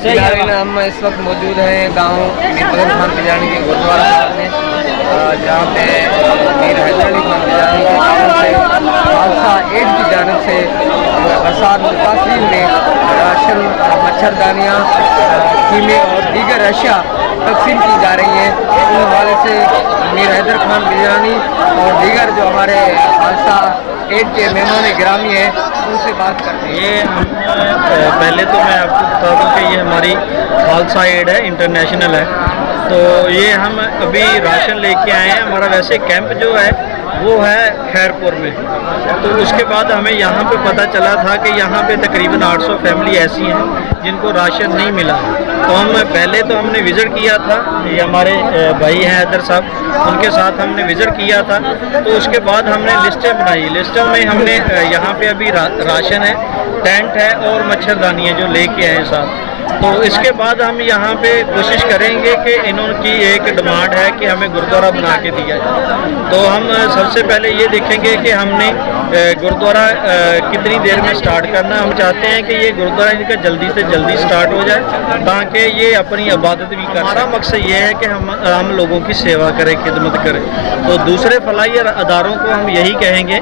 हम इस वक्त मौजूद हैं गांव मीर मदन खान तिजानी के गुरुद्वारा साहब में, जहाँ पे मीर हैदर अली खान तिजानी की जानिब से खालसा एड की जानिब से बरसात मुतासरीन में राशन, मच्छरदानियाँ, कीमे और दीगर अशिया तकसीम की जा रही हैं। इस हवाले से मीर हैदर खान तिजानी और दीगर जो हमारे खालसा एड के मेहमान गिरामी हैं उनसे बात करते हैं। ये हम पहले तो मैं आपको बता दूं कि ये हमारी खालसा एड है, इंटरनेशनल है। तो ये हम अभी राशन लेके आए हैं। हमारा वैसे कैंप जो है वो है खैरपुर में। तो उसके बाद हमें यहाँ पे पता चला था कि यहाँ पे तकरीबन 800 फैमिली ऐसी हैं जिनको राशन नहीं मिला। तो हम पहले तो हमने विज़िट किया था, ये हमारे भाई हैं हैदर साहब, उनके साथ हमने विज़िट किया था। तो उसके बाद हमने लिस्टें बनाई। लिस्टों में हमने यहाँ पे अभी राशन है, टेंट है और मच्छरदानी है जो लेके आए साथ। तो इसके बाद हम यहाँ पे कोशिश करेंगे कि इनकी एक डिमांड है कि हमें गुरुद्वारा बना के दिया जाए। तो हम सबसे पहले ये देखेंगे कि हमने गुरुद्वारा कितनी देर में स्टार्ट करना। हम चाहते हैं कि ये गुरुद्वारा इनका जल्दी से जल्दी स्टार्ट हो जाए ताकि ये अपनी इबादत भी कर। हमारा मकसद ये है कि हम लोगों की सेवा करें, खिदमत करें। तो दूसरे फलाही अदारों को हम यही कहेंगे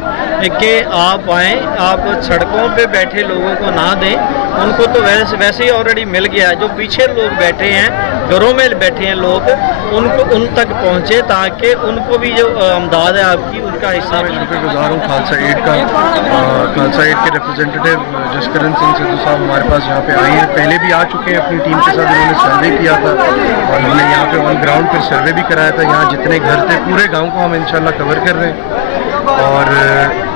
कि आप आएँ, आप सड़कों पर बैठे लोगों को ना दें। उनको तो वैसे ही ऑलरेडी मिल गया। जो पीछे लोग बैठे हैं, घरों में बैठे हैं लोग, उनको उन तक पहुँचे ताकि उनको भी जो अमदाद है आपकी उनका हिस्सा। मैं शुक्रगुजार हूँ खालसा एड का। खालसा एड के रिप्रेजेंटेटिव जसकरण सिंह सिद्धू साहब हमारे पास यहाँ पे आए हैं। पहले भी आ चुके हैं अपनी टीम के साथ। उन्होंने सर्वे किया था और हमने यहाँ पे ऑन ग्राउंड फिर सर्वे भी कराया था। यहाँ जितने घर थे पूरे गाँव को हम इंशाल्लाह कवर कर रहे हैं। और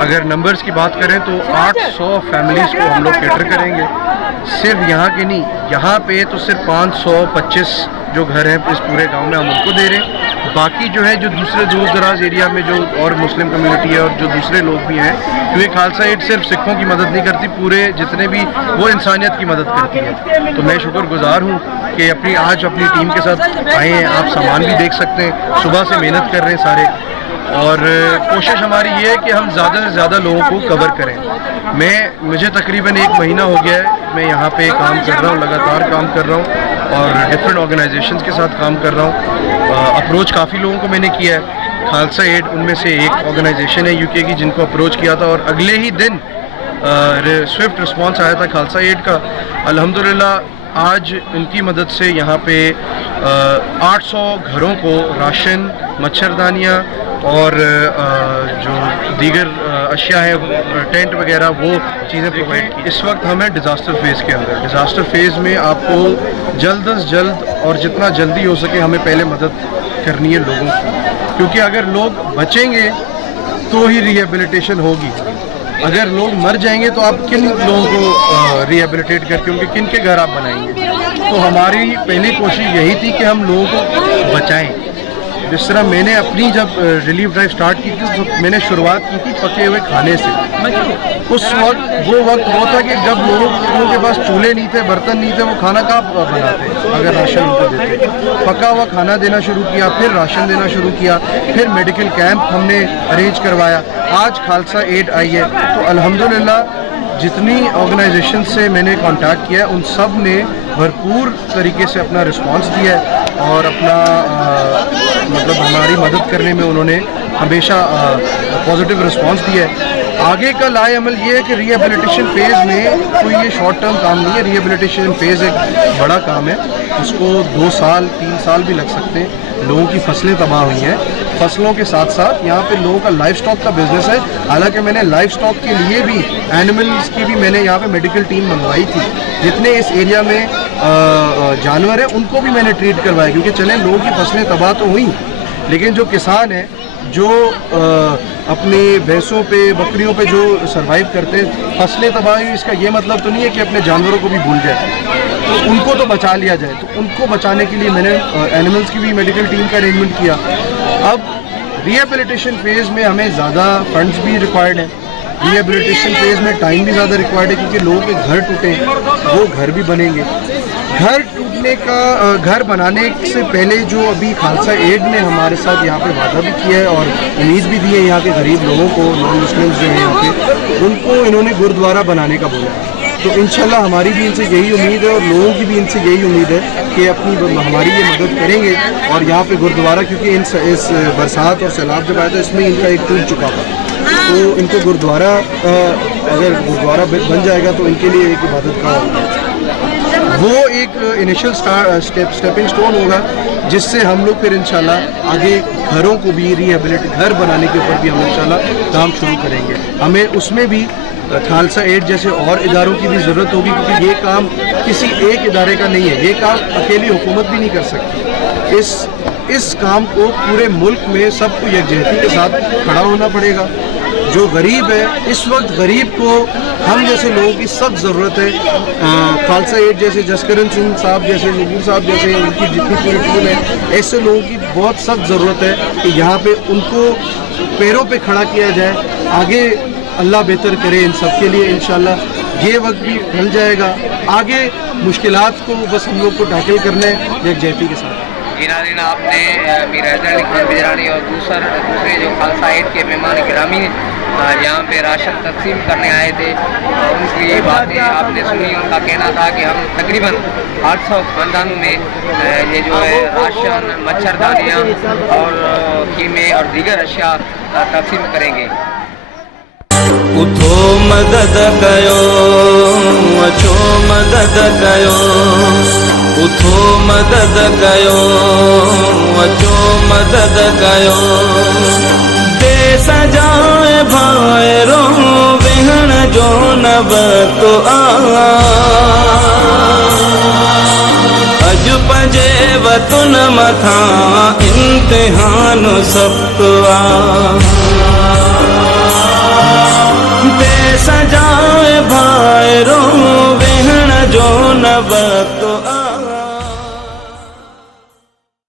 अगर नंबर्स की बात करें तो 800 फैमिलीज़ को हम लोग कैटर करेंगे। सिर्फ यहाँ के नहीं, यहाँ पे तो सिर्फ 525 जो घर हैं इस पूरे गांव में हम उनको दे रहे हैं। बाकी जो है जो दूसरे दूर दराज एरिया में जो और मुस्लिम कम्युनिटी है और जो दूसरे लोग भी हैं, क्योंकि खालसा एड सिर्फ सिखों की मदद नहीं करती, पूरे जितने भी वो इंसानियत की मदद करती है। तो मैं शुक्रगुजार हूँ कि आज अपनी टीम के साथ आए हैं। आप सामान भी देख सकते हैं, सुबह से मेहनत कर रहे हैं सारे। और कोशिश हमारी ये है कि हम ज़्यादा से ज़्यादा लोगों को कवर करें। मुझे तकरीबन 1 महीना हो गया है मैं यहाँ पे काम कर रहा हूँ, लगातार काम कर रहा हूँ और डिफरेंट ऑर्गेनाइजेशंस के साथ काम कर रहा हूँ। अप्रोच काफ़ी लोगों को मैंने किया है। खालसा एड उनमें से एक ऑर्गेनाइजेशन है यूके की जिनको अप्रोच किया था और अगले ही दिन स्विफ्ट रिस्पॉन्स आया था खालसा एड का। अल्हम्दुलिल्लाह आज उनकी मदद से यहाँ पे 800 घरों को राशन, मच्छरदानियाँ और जो दीगर अशिया है, टेंट वगैरह, वो चीज़ें प्रोवाइड की। इस वक्त हम हैं डिज़ास्टर फेज़ के अंदर। डिज़ास्टर फेज़ में आपको जल्द से जल्द और जितना जल्दी हो सके हमें पहले मदद करनी है लोगों की, क्योंकि अगर लोग बचेंगे तो ही रिहेबिलिटेशन होगी। अगर लोग मर जाएंगे तो आप किन लोगों को रिहेबिलिटेट करके उनके किन के घर आप बनाएंगे। तो हमारी पहली कोशिश यही थी कि हम लोगों को बचाएं। जिस तरह मैंने अपनी जब रिलीफ ड्राइव स्टार्ट की थी तो मैंने शुरुआत की थी पके हुए खाने से। उस वक्त वो था कि जब लोगों के पास चूल्हे नहीं थे, बर्तन नहीं थे, वो खाना कहाँ बनाते अगर राशन उनको देते। पका हुआ खाना देना शुरू किया, फिर राशन देना शुरू किया, फिर मेडिकल कैंप हमने अरेंज करवाया। आज खालसा एड आई है तो अल्हम्दुलिल्लाह जितनी ऑर्गेनाइजेशन से मैंने कांटेक्ट किया उन सब ने भरपूर तरीके से अपना रिस्पांस दिया है और अपना मतलब हमारी मदद करने में उन्होंने हमेशा पॉजिटिव रिस्पांस दिया है। आगे का लाए अमल ये है कि रिहेबिलिटेशन फेज़ में कोई ये शॉर्ट टर्म काम नहीं है। रिहेबिलिटेशन फेज़ एक बड़ा काम है, उसको 2 साल 3 साल भी लग सकते हैं। लोगों की फसलें तबाह हुई हैं, फसलों के साथ साथ यहाँ पे लोगों का लाइफ स्टॉक का बिजनेस है। हालांकि मैंने लाइफ स्टॉक के लिए भी एनिमल्स की भी मैंने यहाँ पे मेडिकल टीम मंगवाई थी। जितने इस एरिया में जानवर हैं उनको भी मैंने ट्रीट करवाया, क्योंकि चले लोगों की फसलें तबाह तो हुई लेकिन जो किसान हैं जो अपनी भैंसों पे बकरियों पे जो सरवाइव करते हैं, फसलें तबाह हुई, इसका ये मतलब तो नहीं है कि अपने जानवरों को भी भूल जाए, तो उनको तो बचा लिया जाए। तो उनको बचाने के लिए मैंने एनिमल्स की भी मेडिकल टीम का अरेंजमेंट किया। अब रिहेबिलिटेशन फेज़ में हमें ज़्यादा फंड्स भी रिक्वायर्ड हैं। रिहेबिलिटेशन फेज़ में टाइम भी ज़्यादा रिक्वायर्ड है, क्योंकि लोगों के घर टूटे, वो घर भी बनेंगे। घर टूटने का घर बनाने से पहले जो अभी खालसा एड ने हमारे साथ यहाँ पे वादा भी किया है और उम्मीद भी दी है यहाँ के गरीब लोगों को, नॉन मुस्लिम्स जो हैं यहाँ पे, उनको इन्होंने गुरुद्वारा बनाने का बोला है। तो इंशाल्लाह हमारी भी इनसे यही उम्मीद है और लोगों की भी इनसे यही उम्मीद है कि अपनी हमारी ये मदद करेंगे। और यहाँ पे गुरुद्वारा, क्योंकि इस बरसात और सैलाब जब आया था इसमें इनका एक टूट चुका था, तो इनको गुरुद्वारा अगर गुरुद्वारा बन जाएगा तो इनके लिए एक इबादत का वो एक इनिशियल स्टेपिंग स्टोन होगा, जिससे हम लोग फिर इंशाल्लाह आगे घरों को भी घर बनाने के ऊपर भी हम इंशाल्लाह काम शुरू करेंगे। हमें उसमें भी खालसा एड जैसे और इदारों की भी ज़रूरत होगी, क्योंकि ये काम किसी एक इदारे का नहीं है, ये काम अकेली हुकूमत भी नहीं कर सकती। इस काम को पूरे मुल्क में सबको यकजहती के साथ खड़ा होना पड़ेगा। जो गरीब है इस वक्त, गरीब को हम जैसे लोगों की सख्त ज़रूरत है। खालसा एड जैसे जसकरण सिंह साहब जैसे, नूपुर साहब जैसे, उनकी जितनी पूरी टीम है, ऐसे लोगों की बहुत सख्त ज़रूरत है कि यहाँ पे उनको पैरों पे खड़ा किया जाए। आगे अल्लाह बेहतर करे इन सब के लिए इंशाल्लाह। ये वक्त भी ढल जाएगा, आगे मुश्किलात को बस हम लोग को टैकल करना है यकजहती के साथ। नाज़रीन, आपने मीर हैदर अली खान बिजरानी और दूसरे जो खालसा एड के मेहमान गिरामी यहाँ पे राशन तकसीम करने आए थे, उनकी बातें आपने सुनी। उनका कहना था कि हम तकरीबन 800 ख़ानदानों में ये जो है राशन, मच्छरदानियाँ और कीमे और दीगर अशिया तकसीम करेंगे। उठो मदद कयो, अचो मदद कयो, उठो मदद कयो, अचो मदद कयो। देश जाए भाइरो वेहण जो न बतो अज पंजे वतन मथा इम्तिहान सख्त देश जाए भाइरो वेहण जो न बतो